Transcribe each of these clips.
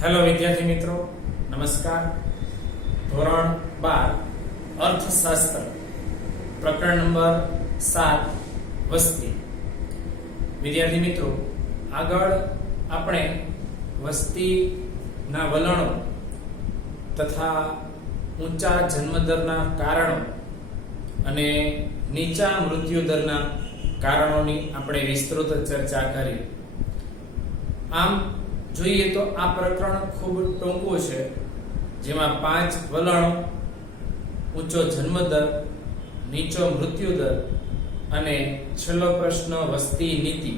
Hello વિદ્યાર્થી મિત્રો, નમસ્કાર. ધોરણ 12 અર્થશાસ્ત્ર પ્રકરણ નંબર 7 વસ્તી. વિદ્યાર્થી મિત્રો, આગળ આપણે વસ્તીના વલણો તથા ઊંચા જન્મદરના કારણો અને નીચા મૃત્યુદરના કારણોની આપણે વિસ્તૃત ચર્ચા કરી. આમ જોઈએ તો આ પ્રકરણ ખૂબ ટૂંકું છે, જેમાં 5 વલણો, ઊંચો જન્મદર, નીચો મૃત્યુદર અને છેલ્લો પ્રશ્ન વસ્તી નીતિ.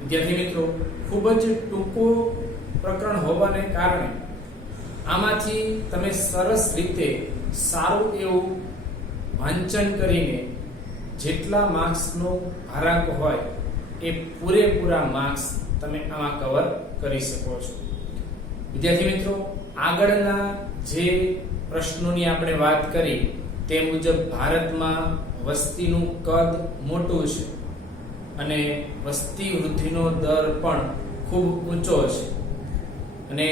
વિદ્યાર્થી મિત્રો, ખૂબ જ ટૂંકું પ્રકરણ હોવાને કારણે આમાંથી તમે સરસ રીતે સારું એવું વાંચન કરીને જેટલા માર્ક્સનો ભારાંક હોય એ પૂરેપૂરા માર્ક્સ તમે આમાં કવર કરી શકો છો. વિદ્યાર્થી મિત્રો, આગળના જે પ્રશ્નોની આપણે વાત કરી તે મુજબ ભારતમાં વસ્તીનું કદ મોટું છે અને વસ્તી વૃદ્ધિનો દર પણ ખૂબ ઊંચો છે અને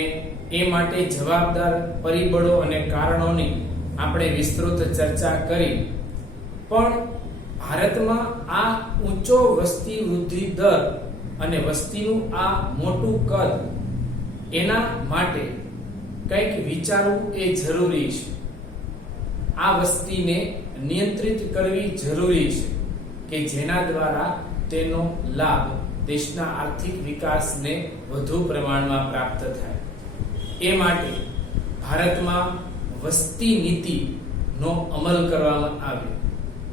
એ માટે જવાબદાર પરિબળો અને કારણોની આપણે વિસ્તૃત ચર્ચા કરી. પણ ભારતમાં આ ઊંચો વસ્તી વૃદ્ધિ દર અને વસ્તીનું આ મોટું કદ, એના માટે કંઈક વિચારવું એ જરૂરી છે. આ વસ્તીને નિયંત્રિત કરવી જરૂરી છે કે જેના દ્વારા તેનો લાભ દેશના આર્થિક વિકાસને વધુ પ્રમાણમાં પ્રાપ્ત થાય. એ માટે ભારતમાં વસ્તી નીતિનો અમલ કરવામાં આવ્યો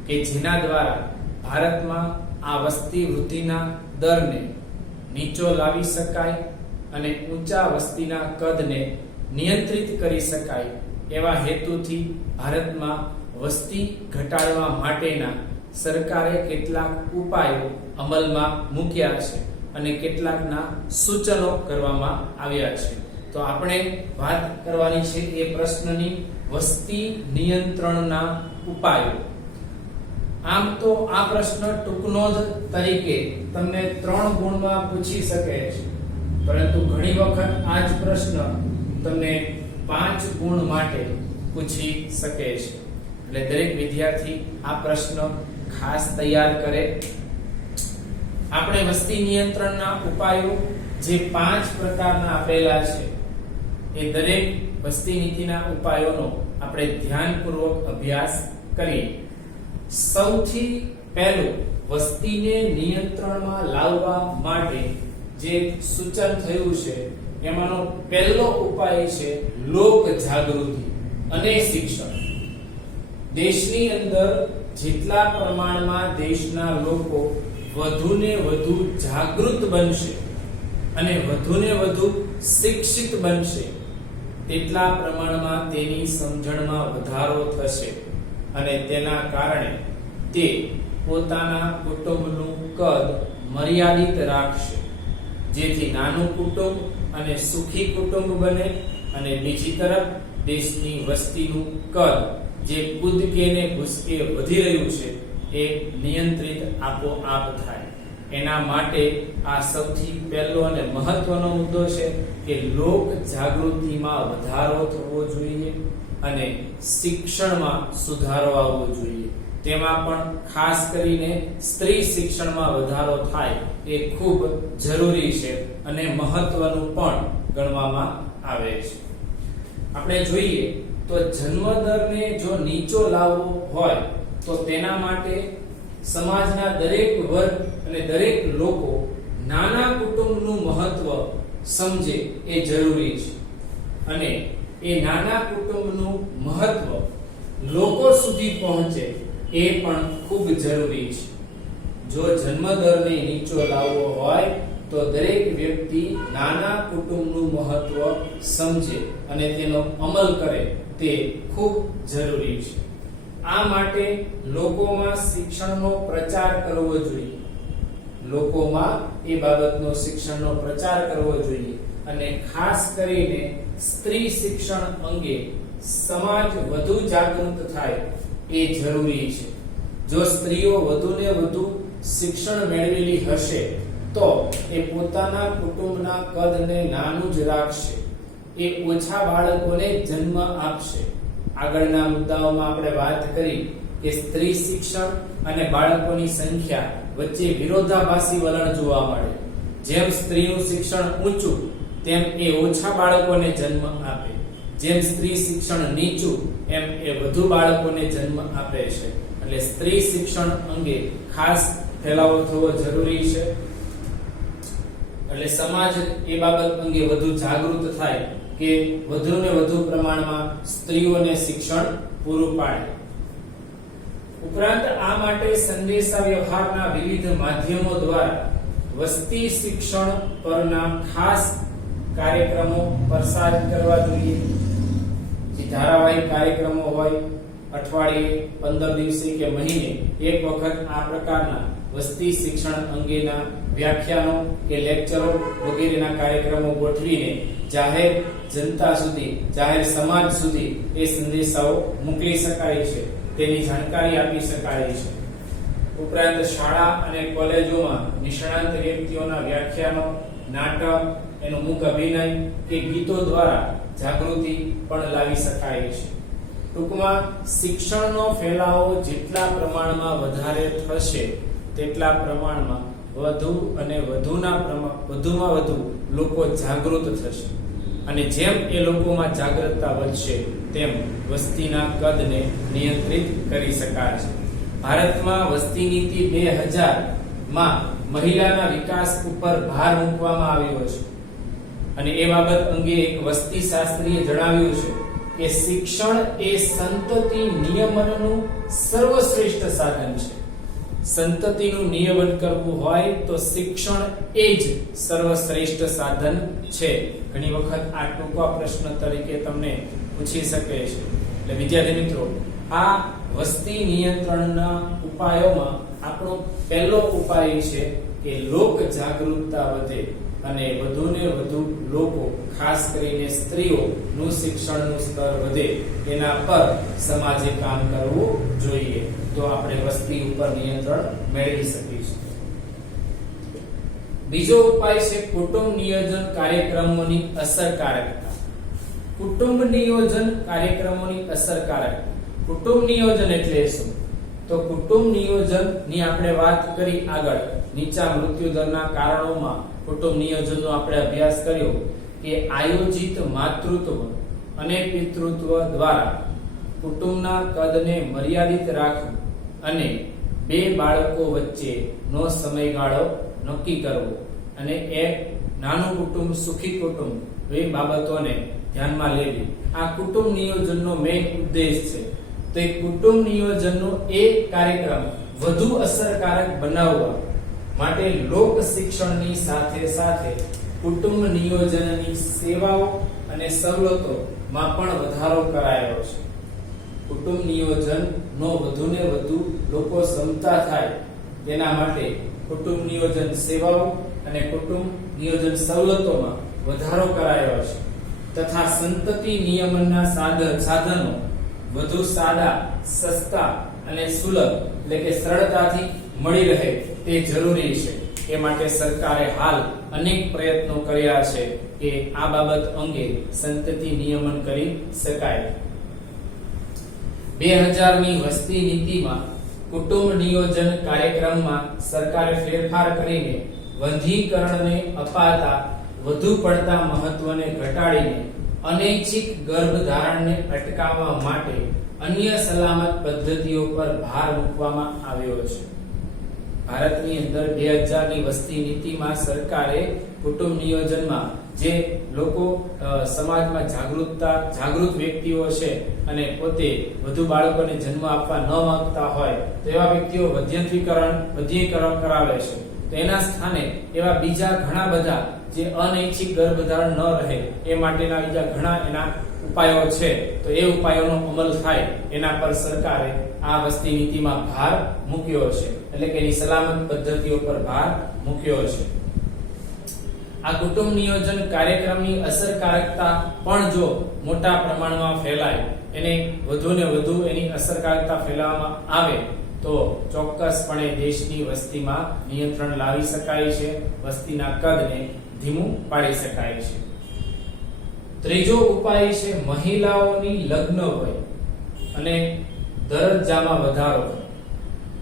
કે જેના દ્વારા ભારતમાં આ વસ્તી વૃદ્ધિના દરને નીચો લાવી શકાય અને ઊંચા વસ્તીના કદને નિયંત્રિત કરી શકાય. એવા હેતુથી ભારતમાં વસ્તી ઘટાડવા માટેના સરકારે કેટલાક ઉપાયો અમલમાં મૂક્યા છે અને કેટલાકના સૂચનો કરવામાં આવ્યા છે. તો આપણે વાત કરવાની છે એ પ્રશ્નની, વસ્તી નિયંત્રણના ઉપાયો. આમ તો આ પ્રશ્ન ટૂંકનોંધ તરીકે તમને 3 ગુણમાં પૂછી શકે છે, પરંતુ ઘણી વખત આ જ પ્રશ્ન તમને 5 ગુણ માટે પૂછી શકે છે. એટલે દરેક વિદ્યાર્થી આ પ્રશ્ન ખાસ તૈયાર કરે. આપણે વસ્તી નિયંત્રણના ઉપાયો જે 5 પ્રકારના આપેલા છે એ દરેક વસ્તી નીતિના ઉપાયોનો આપણે ધ્યાનપૂર્વક અભ્યાસ કરીએ. સૌથી પહેલું, વસ્તીને નિયંત્રણમાં લાવવા માટે જે સૂચન થયું છે એમાંનો પહેલો ઉપાય છે લોક જાગૃતિ અને શિક્ષણ. દેશની અંદર જેટલા પ્રમાણમાં દેશના લોકો વધુને વધુ જાગૃત બનશે અને વધુને વધુ શિક્ષિત બનશે તેટલા પ્રમાણમાં તેની સમજણમાં વધારો થશે અને તેના કારણે તે પોતાના કુટુંબનું કદ મર્યાદિત રાખશે, જેથી નાનું કુટુંબ અને સુખી કુટુંબ બને અને બીજી તરફ દેશની વસ્તીનું કદ જે કૂદકે ને ભૂસકે વધી રહ્યું છે એ નિયંત્રિત આપોઆપ થાય. એના માટે આ સૌથી પહેલો અને મહત્વનો મુદ્દો છે કે લોક જાગૃતિમાં વધારો થવો જોઈએ અને શિક્ષણમાં સુધારો આવવો જોઈએ. તેમાં પણ ખાસ કરીને સ્ત્રી શિક્ષણમાં વધારો થાય એ ખૂબ જરૂરી છે અને મહત્વનું પણ ગણવામાં આવે છે. આપણે જોઈએ તો જન્મદરને જો નીચો લાવવો હોય તો તેના માટે સમાજના દરેક વર્ગ અને દરેક લોકો નાના કુટુંબનું મહત્વ સમજે એ જરૂરી છે અને એ નાના કુટુંબનું મહત્વ લોકો સુધી પહોંચે એ પણ ખૂબ જરૂરી છે. જો જન્મદરને નીચો લાવવો હોય તો દરેક વ્યક્તિ નાના કુટુંબનું મહત્વ સમજે અને તેનો અમલ કરે તે ખૂબ જરૂરી છે. આ માટે લોકોમાં શિક્ષણનો પ્રચાર કરવો જોઈએ. લોકોમાં એ બાબતનો શિક્ષણનો પ્રચાર કરવો જોઈએ અને ખાસ કરીને સ્ત્રી શિક્ષણ અંગે સમાજ વધુ જાગૃત થાય એ જરૂરી છે. જો સ્ત્રીઓ વધુને વધુ શિક્ષણ મેળવેલી હશે તો એ પોતાના કુટુંબના કદને નાનું જ રાખશે, એ ઓછા બાળકોને જન્મ આપશે. આગળના મુદ્દાઓમાં આપણે વાત કરી કે સ્ત્રી શિક્ષણ અને બાળકોની સંખ્યા વચ્ચે વિરોધાભાસી વલણ જોવા મળે. જેમ સ્ત્રીનું શિક્ષણ ઊંચું તેમ એ ઓછા બાળકોને જન્મ આપે, જેમ સ્ત્રી શિક્ષણ નીચું એમ એ વધુ બાળકોને જન્મ આપે છે. એટલે સ્ત્રી શિક્ષણ અંગે ખાસ ફેલાવો થવો જરૂરી છે. એટલે સમાજ એ બાબત અંગે વધુ જાગૃત થાય કે વધુ ને વધુ પ્રમાણમાં સ્ત્રીઓને શિક્ષણ પૂરું પાડે. ઉપરાંત આ માટે સંદેશા વ્યવહારના વિવિધ માધ્યમો દ્વારા વસ્તી શિક્ષણ પરના ખાસ કાર્યક્રમો પ્રસારિત કરવા જોઈએ. જે ધારાવાહિક કાર્યક્રમો હોય, અઠવાડિયે, 15 દિવસે કે મહિને એક વખત આ પ્રકારના વસ્તી શિક્ષણ અંગેના વ્યાખ્યાનો કે લેક્ચરો વગેરેના કાર્યક્રમો ગોઠવીને જાહેર જનતા સુધી, જાહેર સમાજ સુધી એ સંદેશાઓ મોકલી શકાય છે, તેની જાણકારી આપી શકાય છે. ઉપરાંત શાળા અને કોલેજોમાં નિષ્ણાંત વ્યક્તિઓના વ્યાખ્યાનો, નાટક, એનું મૂક અભિનય કે ગીતો દ્વારા જાગૃતિ પણ લાવી શકાય છે. ટૂંકમાં શિક્ષણનો ફેલાવો જેટલા પ્રમાણમાં વધારે થશે તેટલા પ્રમાણમાં વધુ અને વધુમાં વધુ લોકો જાગૃત થશે, અને જેમ એ લોકોમાં જાગૃતતા વધશે તેમ વસ્તીના કદને નિયંત્રિત કરી શકાશે. ભારતમાં વસ્તી નીતિ 2000 માં મહિલાના વિકાસ ઉપર ભાર મૂકવામાં આવ્યો છે, અને એ બાબત અંગે એક વસ્તી શાસ્ત્રીએ જણાવ્યું છે કે શિક્ષણ એ સંતતિ નિયમનનું સર્વશ્રેષ્ઠ સાધન છે. સંતતિનું નિયમન કરવું હોય તો શિક્ષણ એ જ સર્વશ્રેષ્ઠ સાધન છે. ઘણી વખત આ ટૂંકા પ્રશ્ન તરીકે તમને પૂછી શકે છે. એટલે વિદ્યાર્થી મિત્રો, આ વસ્તી નિયંત્રણના ઉપાયોમાં આપણો પહેલો ઉપાય છે કે લોક જાગૃતતા વધે અને વધુને વધુ લોકો, ખાસ કરીને સ્ત્રીઓનું શિક્ષણનું સ્તર વધે, એના પર સમાજે કામ કરવું જોઈએ. તો આપણે વસ્તી ઉપર નિયંત્રણ મેળવી શકીશું. બીજો ઉપાય છે કુટુંબ નિયોજન કાર્યક્રમોની અસરકારકતા. કુટુંબ નિયોજન કાર્યક્રમોની અસરકારકતા. કુટુંબ નિયોજન એટલે શું? તો કુટુંબ નિયોજન ની આપણે વાત કરી આગળ, નીચા મૃત્યુ દરના કારણોમાં કુટુંબ નિયોજનનો આપણે અભ્યાસ કર્યો કે આયોજિત માતૃત્વ અને પિતૃત્વ દ્વારા કુટુંબના કદને મર્યાદિત રાખવું અને બે બાળકો વચ્ચેનો સમયગાળો નક્કી કરવો અને એક નાનું કુટુંબ, સુખી કુટુંબ, એ બાબતોને ધ્યાનમાં લેવી, આ કુટુંબ નિયોજનનો મેઇન ઉદ્દેશ છે. તો એ કુટુંબ નિયોજનનો એક કાર્યક્રમ વધુ અસરકારક બનાવવા માટે લોક શિક્ષણની સાથે સાથે કુટુંબ નિયોજનની સેવાઓ અને સવલતોમાં પણ વધારો કરાયો છે. કુટુંબ નિયોજનનો વધુને વધુ લોકો ક્ષમતા થાય તેના માટે કુટુંબ નિયોજન સેવાઓ અને કુટુંબ નિયોજન સવલતોમાં વધારો કરાયો છે, તથા સંતતિ નિયમનના સાધનો વધુ સાદા, સસ્તા અને સુલભ, એટલે કે સરળતાથી મળી રહે તે જરૂરી છે. એ માટે સરકારે હાલ અનેક પ્રયત્નો કર્યા છે કે આ બાબત અંગે સંતતિ નિયમન કરી શકાય. 2000ની વસ્તી નીતિમાં કુટુંબ નિયોજન કાર્યક્રમમાં સરકારે ફેરફાર કરીને વંધ્યીકરણને અપાતા વધુ પડતા મહત્વને ઘટાડીને અનૈચ્છિક ગર્ભધારણને અટકાવવા માટે અન્ય સલામત પદ્ધતિઓ પર ભાર મૂકવામાં આવ્યો છે. ભારતની અંદર 2000ની વસ્તી નીતિમાં સરકારે કુટુંબ નિયોજનમાં જે લોકો સમાજમાં જાગૃત વ્યક્તિઓ છે અને પોતે વધુ બાળકોને જન્મ આપવા ન માંગતા હોય તો એવા વ્યક્તિઓ વંધ્યીકરણ કરાવે છે. તો એના સ્થાને એવા બીજા ઘણા બધા જે અનૈચ્છિક ગર્ભધારણ ન રહે એ માટેના બીજા ઘણા એના ઉપાયો છે. તો એ ઉપાયોનો અમલ થાય એના પર સરકારે આ વસ્તી નીતિમાં ભાર મૂક્યો છે, એટલે કે એની સલામત પદ્ધતિઓ પર ભાર મૂક્યો છે. આ કુટુંબ નિયોજન કાર્યક્રમની અસરકારકતા પણ જો મોટા પ્રમાણમાં ફેલાય, એને વધુ ને વધુ એની અસરકારકતા ફેલાવવામાં આવે તો ચોક્કસપણે દેશની વસ્તીમાં નિયંત્રણ લાવી શકાય છે, વસ્તીના કદને ધીમું પાડી શકાય છે. ત્રીજો ઉપાય છે મહિલાઓની લગ્ન વય અને દરજ્જામાં વધારો કરવો.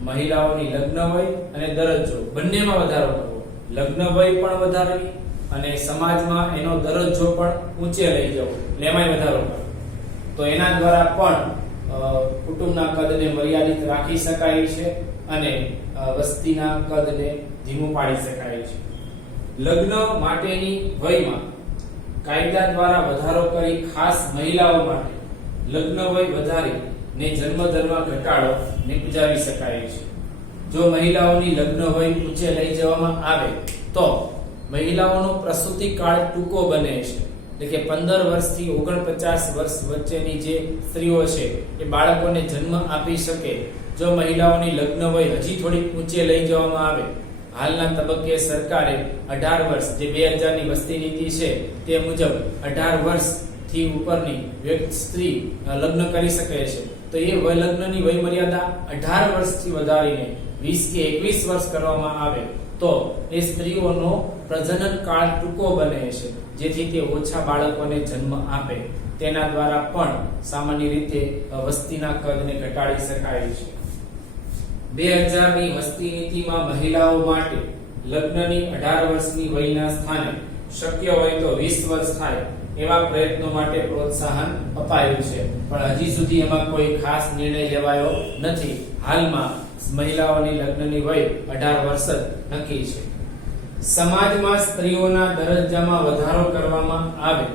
મહિલાઓની લગ્ન વય અને દરજ્જો બંનેમાં વધારો કરવો. લગ્ન વય પણ વધારવી અને સમાજમાં એનો દરજ્જો પણ ઊંચે લઈ જવો, એમાંય વધારો કરવો. તો એના દ્વારા પણ કુટુંબના કદને મર્યાદિત રાખી શકાય છે અને વસ્તીના કદને ધીમું પાડી શકાય છે. લગ્ન માટેની વયમાં કાયદા દ્વારા વધારો કરી ખાસ મહિલાઓ માટે લગ્ન વય વધારી ને જન્મદરમાં ઘટાડો નિપજાવી શકાય છે. જો મહિલાઓની લગ્ન વય ઊંચે લઈ જવામાં આવે તો મહિલાઓનો પ્રસૂતિ કાળ ટૂંકો બને છે. એટલે કે 15 વર્ષથી 49 વર્ષ વચ્ચેની જે સ્ત્રીઓ છે એ બાળકોને જન્મ આપી શકે. જો મહિલાઓની લગ્ન વય હજી થોડી ઊંચે લઈ જવામાં આવે, હાલના તબક્કે સરકારે 18 વર્ષ જે 2000 ની વસ્તી નીતિ છે તે મુજબ 18 વર્ષથી ઉપરની વ્યક્તિ સ્ત્રી લગ્ન કરી શકે છે. તો એ લગ્નની વય મર્યાદા 18 વર્ષથી વધારીને 20 કે 21 વર્ષ કરવામાં આવે તો એ સ્ત્રીઓનો પ્રજનન કાળ ટૂંકો બને છે, જેથી તે ઓછા બાળકોને જન્મ આપે. તેના દ્વારા પણ સામાન્ય રીતે વસ્તીના કદને ઘટાડી શકાય છે. 2000 ની વસ્તી નીતિમાં મહિલાઓ માટે લગ્નની 18 વર્ષની વયના સ્થાને શક્ય હોય તો 20 વર્ષ થાય એવા પ્રયત્નો માટે પ્રોત્સાહન અપાયું છે, પણ હજી સુધી એમાં કોઈ ખાસ નિર્ણય લેવાયો નથી. હાલમાં મહિલાઓની લગ્નની વય 18 વર્ષ જ નક્કી છે. સમાજમાં સ્ત્રીઓના દરજ્જામાં વધારો કરવામાં આવે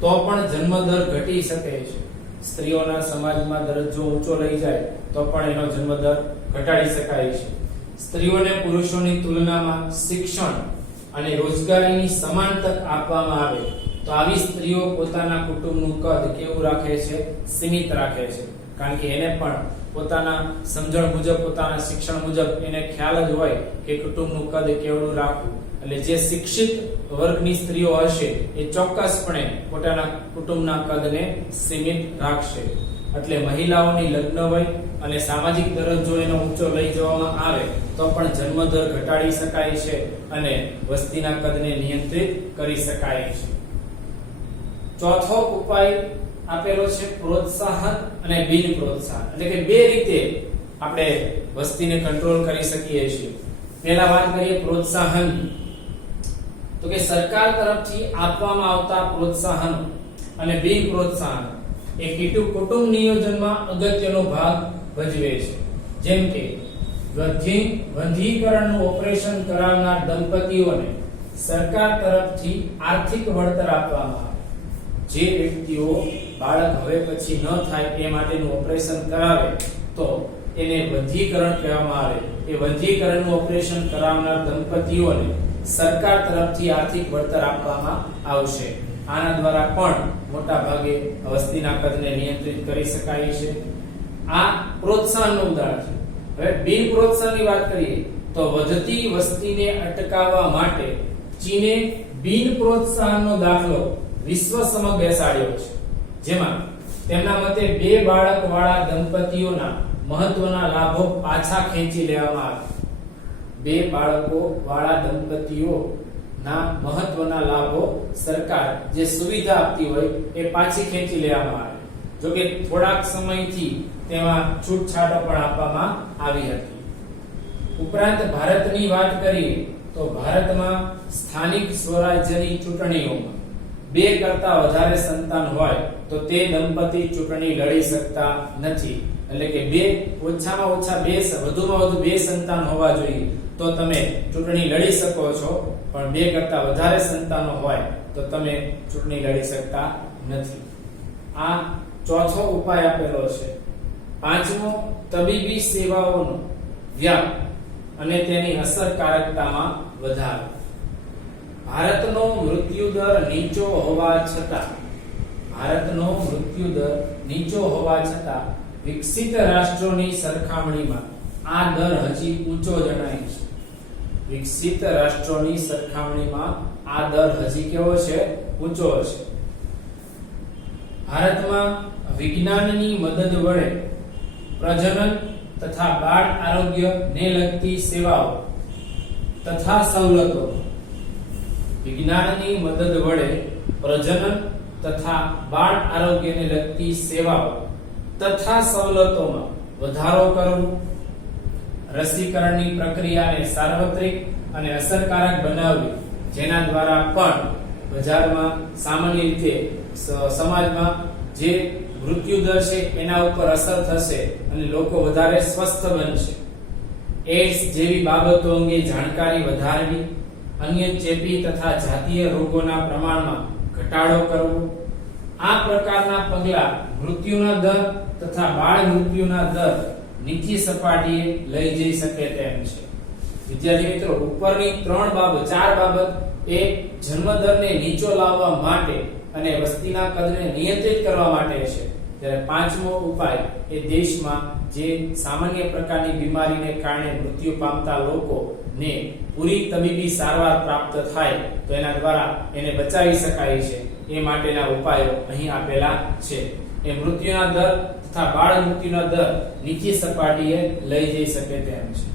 તો પણ જન્મદર ઘટી શકે છે. સ્ત્રીઓના સમાજમાં દરજ્જો ઊંચો લઈ જાય તો પણ એનો જન્મદર ઘટાડી શકાય છે. સ્ત્રીઓને પુરુષોની તુલનામાં શિક્ષણ અને રોજગારીની સમાન તક આપવામાં આવે તો આવી સ્ત્રીઓ પોતાના કુટુંબનું કદ કેવું રાખે છે? સીમિત રાખે છે. કારણ કે એને પણ પોતાના સમજણ મુજબ, પોતાના શિક્ષણ મુજબ એને ખ્યાલ જ હોય કે કુટુંબનું કદ કેવડું રાખવું. એટલે જે શિક્ષિત વર્ગની સ્ત્રીઓ હશે એ ચોક્કસપણે પોતાના કુટુંબના કદને સીમિત રાખશે. એટલે મહિલાઓની લગ્ન વય અને સામાજિક દરજ્જો એનો ઊંચો લઈ જવામાં આવે તો પણ જન્મદર ઘટાડી શકાય છે અને વસ્તીના કદને નિયંત્રિત કરી શકાય છે. ચોથો ઉપાય આપેલો છે પ્રોત્સાહન અને બિન પ્રોત્સાહન. એટલે કે બે રીતે આપણે વસ્તીને કંટ્રોલ કરી શકીએ છીએ. પહેલા વાત કરીએ પ્રોત્સાહન. તો કે સરકાર તરફથી આપવામાં આવતા પ્રોત્સાહન અને બિન પ્રોત્સાહન એ કુટુંબ નિયોજનમાં અગત્યનો ભાગ ભજવે છે. જેમ કે વંધ્યીકરણનું ઓપરેશન કરાવનાર દંપતીઓને સરકાર તરફથી આર્થિક વળતર આપવામાં આવે. જે વ્યક્તિઓ બાળક હવે પછી ન થાય એ માટેનું ઓપરેશન કરાવે તો એને વંધ્યીકરણ કહેવામાં આવે. એ વંધ્યીકરણનું ઓપરેશન કરાવનાર દંપતીઓને સરકાર તરફથી આર્થિક વળતર આપવામાં આવશે. આના દ્વારા પણ મોટા ભાગે વસ્તીના કદને નિયંત્રિત કરી શકાય છે. આ પ્રોત્સાહનનું ઉદાહરણ છે. હવે બિન પ્રોત્સાહનની વાત કરીએ તો વધતી વસ્તીને અટકાવવા માટે ચીને બિન પ્રોત્સાહનનો દાખલો વિશ્વ સમક્ષ બેસાડ્યો છે. જેમાં તેમના મતે 2 બાળક વાળા દંપતીઓના મહત્વના લાભો પાછા ખેંચી લેવામાં આવે. 2 બાળકો વાળા દંપતીઓના મહત્વના લાભો સરકાર જે સુવિધા આપતી હોય એ પાછી ખેંચી લેવામાં આવે. જો કે થોડાક સમયથી તેમાં છૂટછાટો પણ આપવામાં આવી હતી. ઉપરાંત ભારતની વાત કરીએ તો ભારતમાં સ્થાનિક સ્વરાજ્યની ચૂંટણીઓમાં 2 કરતા વધારે સંતાન હોય તો તે દંપતી ચૂંટણી લડી શકતા નથી. એટલે કે ઓછામાં ઓછા વધુમાં વધુ 2 સંતાન હોવા જોઈએ તો તમે ચૂંટણી લડી શકો છો, પણ 2 કરતા વધારે સંતાનો હોય તો તમે ચૂંટણી લડી શકતા નથી. આ ચોથો ઉપાય આપેલો છે. પાંચમો તબીબી સેવાઓનો વ્યાપ અને તેની અસરકારકતામાં વધારો. ભારતનો મૃત્યુદર નીચો હોવા છતાં વિકસિત રાષ્ટ્રોની સરખામણીમાં આ દર હજી ઊંચો જણાય છે. વિકસિત રાષ્ટ્રોની સરખામણીમાં આ દર હજી કેવો છે? ઊંચો છે. ભારતમાં વિજ્ઞાનની મદદ વડે પ્રજનન તથા બાળ આરોગ્ય ને લગતી સેવાઓ તથા સવલતો વિજ્ઞાનની મદદ વડે પ્રજનન તથા બાળ આરોગ્યને લગતી સેવાઓ તથા સવલતોમાં વધારો કરવો, રસીકરણની પ્રક્રિયાને સાર્વત્રિક અને અસરકારક બનાવવી, જેના દ્વારા પણ બજારમાં સામાન્ય રીતે સમાજમાં જે મૃત્યુ દર છે એના ઉપર અસર થશે અને લોકો વધારે સ્વસ્થ બનશે. એડ્સ જેવી બાબતો અંગે જાણકારી વધારવી, અન્ય ચેપી તથા જાતીય રોગોના પ્રમાણમાં ઘટાડો કરવો. આ પ્રકારના પગલાં મૃત્યુના દર તથા બાળ મૃત્યુના દર નીચી સપાટીએ લઈ જઈ શકે તેમ છે. વિદ્યાર્થી મિત્રો, ઉપરની ચાર બાબત એ જન્મદરને નીચો લાવવા માટે અને વસ્તીના કદને નિયંત્રિત કરવા માટે છે. ત્યારે પાંચમો ઉપાય એ દેશમાં જે સામાન્ય પ્રકારની બીમારીને કારણે મૃત્યુ પામતા લોકોને પૂરી તબીબી સારવાર પ્રાપ્ત થાય તો એના દ્વારા એને બચાવી શકાય છે. એ માટેના ઉપાયો અહીં આપેલા છે. એ મૃત્યુના દર તથા બાળ મૃત્યુના દર નીચી સપાટીએ લઈ જઈ શકે તેમ છે.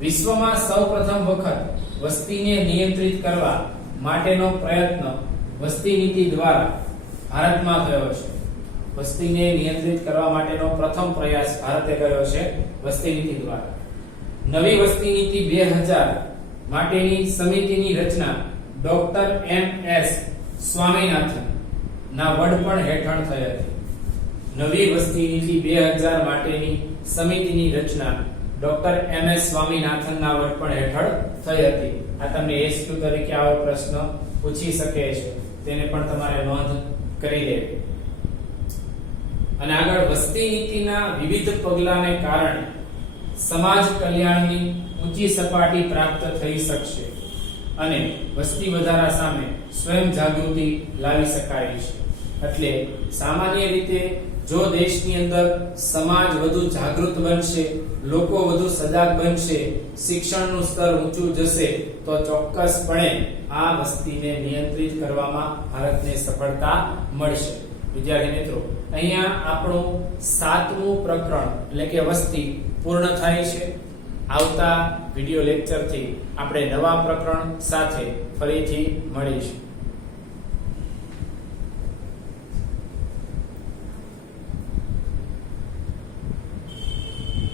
વિશ્વમાં સૌપ્રથમ વખત વસ્તીને નિયંત્રિત કરવા માટેનો પ્રયત્ન વસ્તી નીતિ દ્વારા ભારતમાં થયો છે. વસ્તીને નિયંત્રિત કરવા માટેનો પ્રથમ પ્રયાસ ભારતે કર્યો છે વસ્તી નીતિ દ્વારા. નવી વસ્તી નીતિ 2000 માટેની સમિતિની રચના ડોક્ટર એમ.એસ. સ્વામીનાથન ના વડપણ હેઠળ થઈ હતી. નવી વસ્તી નીતિ 2000 માટેની સમિતિની રચના ડોક્ટર એમ.એસ. સ્વામીનાથન ના વડપણ હેઠળ થઈ હતી. આ તમને એસક્યુ તરીકે આવો પ્રશ્ન પૂછી શકે છે, તેને પણ તમારે નોંધ કરી લેવી. અને આગળ વસ્તી નીતિના વિવિધ પગલાંને કારણે સમાજ કલ્યાણની ઊંચી સપાટી પ્રાપ્ત થઈ શકશે અને વસ્તી વધારા સામે સ્વયં જાગૃતિ લાવી શકાય છે. એટલે સામાન્ય રીતે જો દેશની અંદર સમાજ વધુ જાગૃત બનશે, લોકો વધુ સજાગ બનશે, શિક્ષણનું સ્તર ઊંચું જશે તો ચોક્કસપણે આ વસ્તીને નિયંત્રિત કરવામાં ભારતને સફળતા મળશે. વિદ્યાર્થી મિત્રો, અહીંયા આપણું 7મું પ્રકરણ એટલે કે વસ્તી પૂર્ણ થાય છે. આવતા વિડિયો લેક્ચરથી આપણે નવા પ્રકરણ સાથે ફરીથી મળીશું.